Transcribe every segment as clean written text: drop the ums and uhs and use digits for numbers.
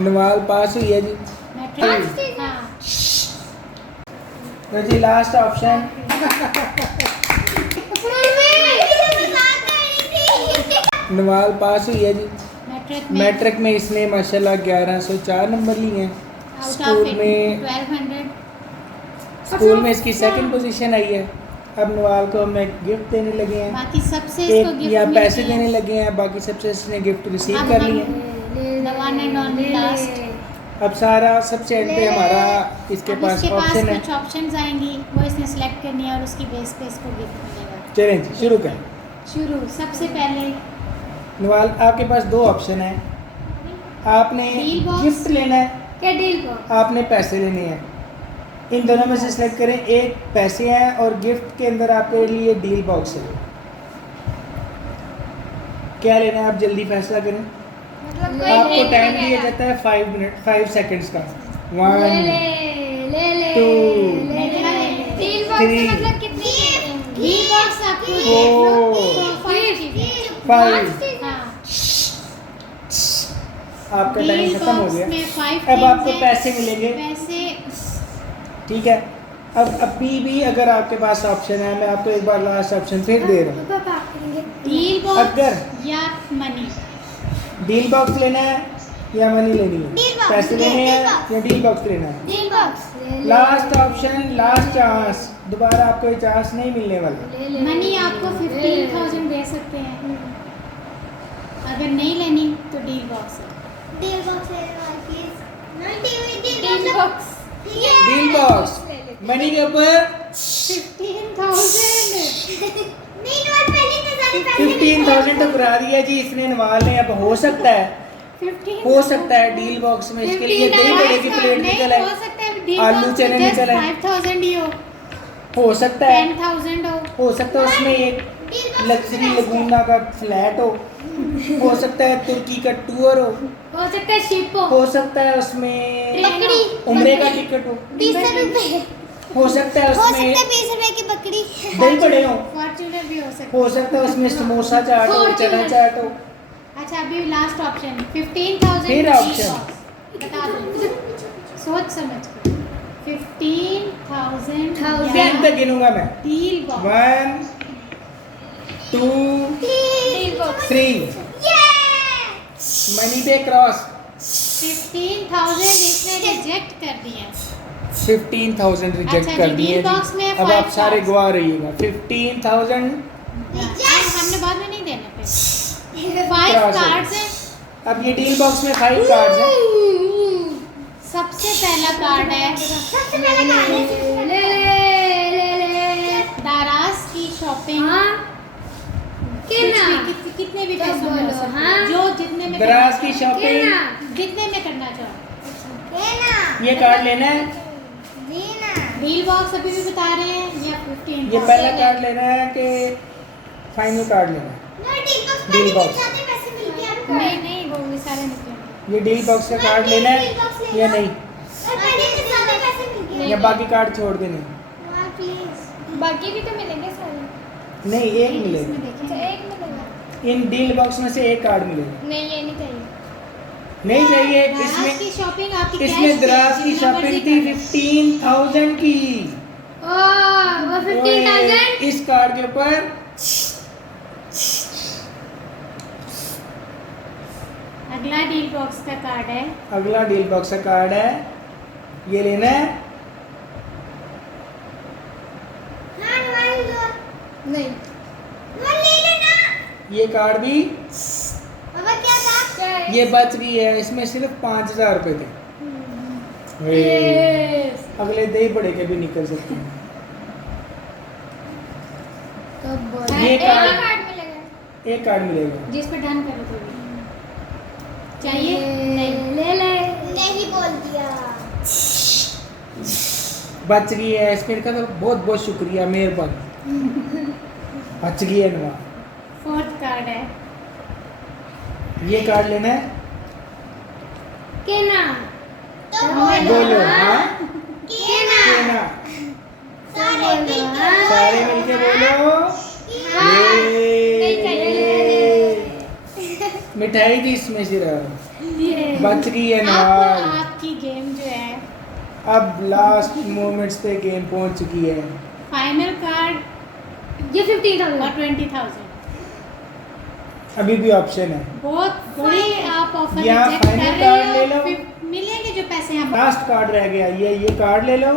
नवाल पास हुई है जी। हाँ। तो जी लास्ट ऑप्शन नवाल पास हुई है जी। मैट्रिक में इसने माशाल्लाह 1104 नंबर लिए हैं। स्कूल में 1200। स्कूल में इसकी सेकंड पोजीशन आई है। अब नवाल को हम गिफ्ट देने लगे हैं, बाकी सबसे इसको एक गिफ्ट या मिल पैसे गए देने हैं। लगे हैं, बाकी सबसे इसने गिफ्ट रिसीव अब कर हम लिए। the one and only last। अब सारा सबसे एंड पे हमारा इसके अब पास इसके पास ऑप्शन है। कुछ ऑप्शंस आएंगी, वो इसने सेलेक्ट करनी है और उसकी बेस पे इसको गिफ्ट मिलेगा। चलें जी शुरू करें। शुरू सबसे पहले नवाल आपके पास दो ऑप्शन है, आपने डील बॉक्स। गिफ्ट लेना है, क्या डील बॉक्स। आपने पैसे लेने हैं। इन दोनों में से सिलेक्ट करें, एक पैसे हैं और गिफ्ट के अंदर आपके लिए डील बॉक्स है। क्या लेना है आप जल्दी फैसला करें। आपको टाइम दिया जाता है 5 मिनट 5 सेकंड्स का। 1 2 3 डील बॉक्स आपको 5 हाँ। आपका टाइम खत्म हो गया। में 5 अब आपको पैसे मिलेंगे, पैसे। ठीक है। अब अभी भी अगर आपके पास ऑप्शन है, मैं आपको एक बार लास्ट ऑप्शन फिर दे रहा हूँ। डील बॉक्स अगर या मनी। डील बॉक्स लेना है या मनी लेनी है, डील बॉक्स, पैसे लेने हैं डील बॉक्स। या डील बॉक्स लेना है। Deal box. Last option, last chance, दोबारा आपको ये चांस नहीं मिलने वाला। मनी आपको 15,000 दे सकते हैं, अगर नहीं लेनी तो डील बॉक्स है। डील बॉक्स ले लो प्लीज। नहीं deal box deal box money के ऊपर 15,000। नहीं नवाल पहले तो सारे पैसे 15,000 तो करा दिया जी इसने नवाल ने। अब हो सकता है 15,000 डील बॉक्स में इसके लिए दही बड़े की प्लेट निकल हो है, सकता है डील आलू बॉक्स चने में just निकल है। 5,000 ही हो सकता है 10,000 हो सकता है उसमें एक लग्जरी लगूना का फ्लैट हो सकता है तुर्की का टूर हो सकता है शिप हो सकता है उसमें बकरी। उम्रे का टिकट 20 रुपए। हो सकता है हो सकता उसमें है 20 रुपए की बकरी। दही बड़े हो फॉर्च्यूनर भी हो सकता है। हो सकता है उसमें समोसा चाट हो, चना Fortuner। चाट हो। अच्छा अभी लास्ट ऑप्शन 15,000 फिर डील option। बॉक्स। बता दो सोच समझ कर 15,000 10 तक गिनूंगा मैं। Deal box 1 2 deal box 3 yes. Money पे क्रॉस। 15,000 इसने रिजेक्ट कर दिया। 15,000 रिजेक्ट अच्छा कर जी, दिए deal box में अब 5 आप सारे cards। गवा रहिएगा। 15,000 हमने बाद में नहीं देना फिर 5 Cross है। कार्ड्स हैं। अब ये डील बॉक्स में 5 कार्ड्स हैं। सबसे पहला कार्ड है सबसे पहला कार्ड है। दाराज की शॉपिंग। कितने भी पैसों में हो सकता है, जो जितने में दराज करना की चाहो। शॉपिंग। जितने में करना चाहो। देना। ये कार्ड लेना है, देना। डील बॉक्स अभी भी बता रहे हैं या 15,000 ये पहला कार्ड लेना है कि फाइनल कार्ड लेना है। नहीं डील बॉक्स डील पहले बॉक्स। जितने पैसे मिल गए आपको। नहीं नहीं वो भी सारे निकलेंगे। ये डील बॉक्स का कार्ड लेना है या नहीं, पहले तो सारे पैसे मिल गए। या बाकी कार्ड छोड़ देने। नवाल प्लीज। बाकी भी तो मिलेंगे सारे। नहीं एक मिलेगा, इसमें देखें। अच्छा एक मिलेगा। इन डील बॉक्स में से एक कार्ड मिलेगा। नहीं ये नहीं चाहिए। नहीं चाहिए। दराज इसमें की शॉपिंग आपकी इसमें कैश पे, दराज की जितना शॉपिंग मर्जी थी कर लो। 15,000 की। वो 15,000। इस कार्ड के ऊपर अगला डील बॉक्स का कार्ड है। अगला डील बॉक्स का कार्ड है, ये लेना है। हाँ नवाल लो। नहीं। नवाल ले लेना। ये कार्ड भी बाबा क्या था? क्या है? ये बच गई है, इसमें सिर्फ 5,000 रुपए थे। Yes। अगले दही बड़े के भी निकल सकते हैं। ये एक कार्ड कार्ड मिलेगा। एक कार्ड मिलेगा। जिस पे डन करो तो चाहिए नहीं। ले ले। नहीं बोल दिया। बच गई है, इसमें का तो बहुत बहुत शुक्रिया, मेहरबानी। बच गई है नवा। फोर्थ कार्ड है। ये कार्ड लेना है। केना। तो बोलो हाँ केना। केना। सारे मिलके सारे मिलके बोलो। नहीं चाहिए। मिठाई थी इसमें सिर्फ। बच गई है अब नवाल। आपकी गेम जो है अब लास्ट मोमेंट्स पे गेम पहुंच चुकी है। फाइनल कार्ड ये 15,000 और 20,000। अभी भी ऑप्शन है। बहुत बड़ी आप ऑफर या रिजेक्ट कर final रहे कार्ड ले लो। हो, फिर मिलेंगे जो पैसे हम लास्ट कार्ड रह गया, ये कार्ड ले लो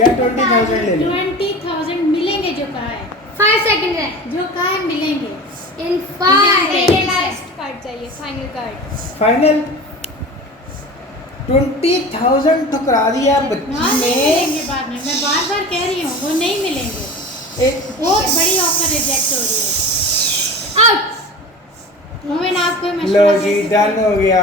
या 20,000 ले लो। 20,000 मिलेंगे जो कहा है, 5 सेकंड है जो कहा है मिलेंगे। इन मुझे 5 लास्ट कार्ड चाहिए, फाइनल कार्ड। फाइनल 20,000 ठुकरा दिया हाँ, बच्ची नहीं ने। मिलेंगे बाद में, मैं बार बार कह रही हूँ वो नहीं मिलेंगे। एक बहुत बड़ी ऑफर रिजेक्ट हो रही है। आउट। मोमिन आपको लो मशवरा जी, कैसे डन हो गया।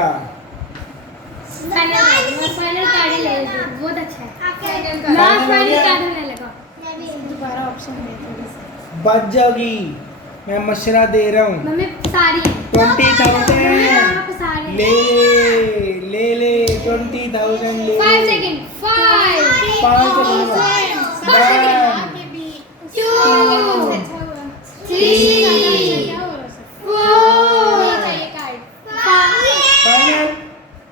फाइनल कार्ड ही ले लीजिए, बहुत अच्छा है। Final card. लास्ट फाइनल हो फाइनल गया? कार्ड होने लगा। दोबारा ऑप्शन दे थोड़ी सी। बच जाओगी, मैं मशवरा दे रहा हूँ। मम्मी सारी 20,000 आप सारी ले 20,000 ले 5 सेकंड 5 पाँच सेकंड। आगे भी 2 3 4 चाहिए कार्ड। फाइनल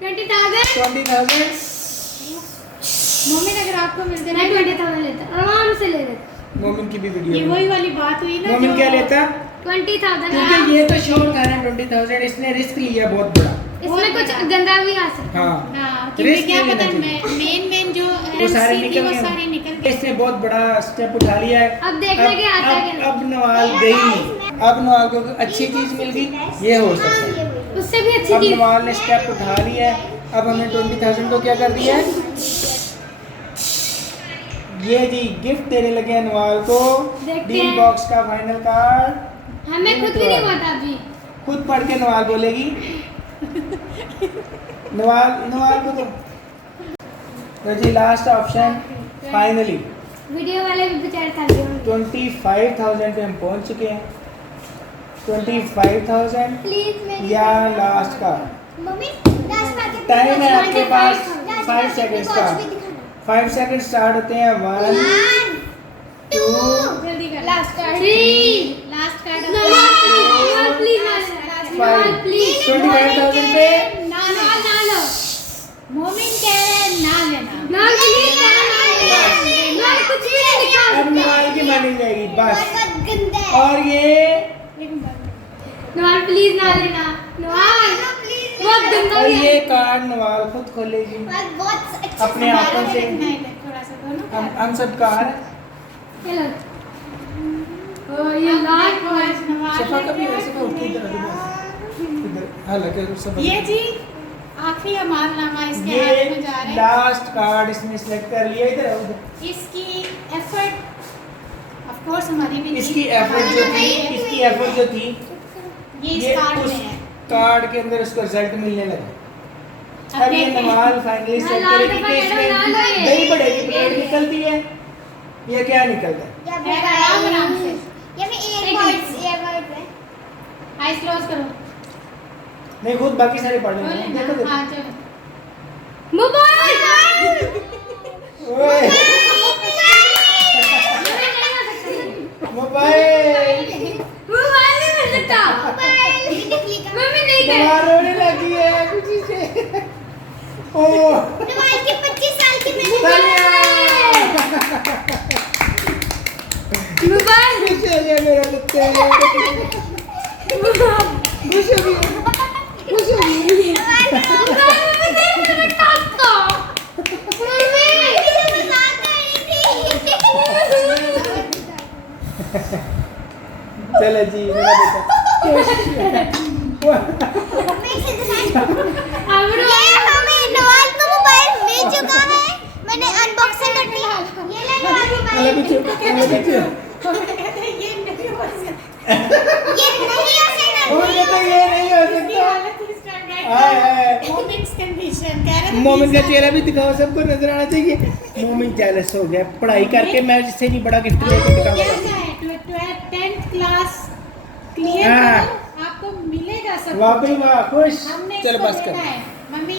20,000 20,000। मोमिन अगर आपको मिलते मैं ना 20,000 लेता, आराम से ले लेता। मोमिन की भी ये वीडियो। वही वाली बात हुई ना। मोमिन जो- क्या लेता? 20,000 क्योंकि ये तो श्योर था ना 20,000, इसने रिस्क लिया बहुत बड़ा। इसमें कुछ गंदा भी आ सकता है। हाँ, हाँ, क्योंकि रिस्क क्या नहीं पता लेना चाहिए। मेन जो वो सारे थी निकल वो गए। सारी निकल गई। इसने बहुत बड़ा स्टेप उठा लिया है। अब देखना कि आता है कि नहीं। अब नवाल गई नहीं। अब नवाल को अच्छी चीज मिल गई, ये हो सकता है। उससे भी अच्छी अब चीज। नवाल ने स्टेप उठा लिया है। अब हमने 20,000 को क्या कर दिया है? ये जी गिफ्ट देने लगे हैं नवाल को। देखते डील हैं। बॉक्स का फाइनल कार्ड। हमें खुद भी नहीं पता अभी। खुद पढ़ के नवाल बोलेगी। नवाल को तो जी लास्ट ऑप्शन फाइनली वीडियो वाले भी बेचारे थक गए होंगे। 25,000 पे हम पहुंच चुके हैं। 25,000 प्लीज मेरी या लास्ट का मम्मी लास्ट पैकेट टाइम है आपके पास 5 सेकंड्स का। वॉच भी दिखाना 5 सेकंड स्टार्ट होते हैं। 1 1 2 जल्दी कर। Last card 3 last card Nawal please Nawal please 25,000 पे ना नवाल ना लो। मोमिन कह रहे हैं ना लेना। नवाल प्लीज नवाल कुछ भी नहीं लिखा। अब नवाल की मानी जाएगी बस। बहुत गंदा है और ये नवाल प्लीज ना लेना। नवाल बहुत गंदा और भी ये है। कार्ड नवाल खुद खोलेगी बहुत अच्छा अपने हाथों से। थोड़ा सा दोनों हम सब कार चलो ओ ये लास्ट सफा कभी वैसे का उठ के इधर इधर हालांकि सब ये जी आखिरी अमालनामा इसके हाथ ये में जा रहा है। लास्ट कार्ड इसने सिलेक्ट कर लिया। इधर आओ, इधर। इसकी एफर्ट ऑफ कोर्स हमारी भी इसकी एफर्ट जो थी ये इस ये कार्ड उस में है। कार्ड के अंदर उसको रिजल्ट मिलने लगा। अब ये देखते हैं। नवाल फाइनली हाँ, सेट लाल करेगी डब्बा कि कहना, इसमें लाल है ये। दही बड़े की प्लेट निकलती है या क्या निकलता है? या है, आराम से। या फिर एयरबड्स है आइस क्लोज करो। नहीं खुद बाकी सारे पढ़ बोले लेंगे। ना, देखो देखो। हाँ चलो। मोबाइल ओए मोबाइल मोबाइल नहीं मिल सकता। मम्मी नहीं कर नवाल रोने लगी है खुशी से। ओ नवाल की 25 साल की मैंने मोबाइल खुश हो गया मेरा बच्चा। खुश हो गया। खुश हो गया। चलो जी मेरा बेटा ये हमें नवाल को मोबाइल मिल चुका है। मैंने अनबॉक्सिंग कर लिया। ये ले नवाल मोबाइल। अलग पीछे अलग पीछे ये नहीं हो सकता। और ये तो ये नहीं हो सकता। हाय हाय मोमिन का चेहरा भी दिखाओ, सबको नजर आना चाहिए। मोमिन जेलस हो गया पढ़ाई करके। मैं जिससे नहीं बड़ा गिफ्ट लेके दिखाऊंगा। 10th क्लास क्लियर हाँ। करो, आपको मिलेगा सब वाह भाई वाह खुश। हमने चलो इसको बस देना कर। है। मम्मी